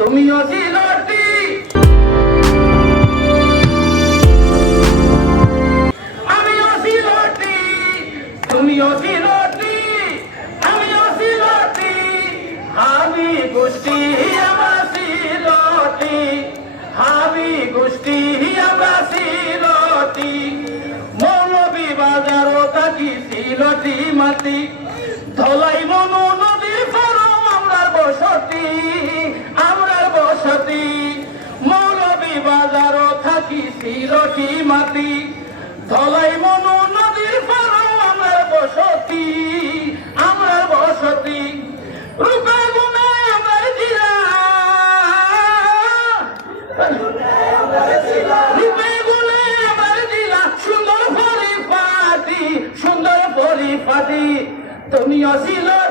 তুমিও জিলটি আমিও সিলটি তুমিও সিলটি আমিও সিলটি আমি গোষ্ঠী আমার সিলটি আমি গোষ্ঠী সিলটি মাটি ধলাই মনু নদীর ফরম আমরার বসতি আমরার বসতি। মৌলবী বাজারও থাকি সিলটি মাটি ধলাই মনু নদীর ফরম আমরার বসতি আমরার বসতি। রূপে গুণে আমার জিরা। পরিপাটি তুমি অসিলতি